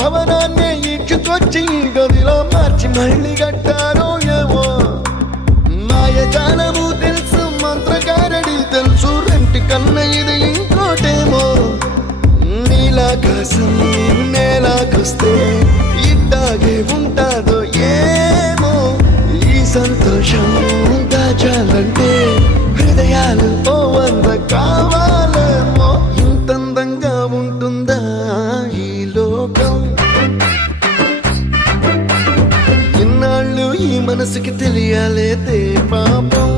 భవనాన్ని ఈడ్చుకొచ్చి గదిలో మార్చి మళ్ళీ కట్టారో ఏమో మాయజాలము తెలుసు మంత్రగారడి తెలుసు రెంటి కన్న ఇది ఇంకోటేమో నీలాకాశం నేలాకొస్తే ఇట్టాగే ఉంటాదో ఏమో ఈ సంతోషం దాచాలంటే హృదయాలు ఓ వంద కావాలేమో ఇంతందంగా ఉంటుందా ఈ లోకం ఇన్నాళ్ళు ఈ మనసుకి తెలియాలేదే పాపం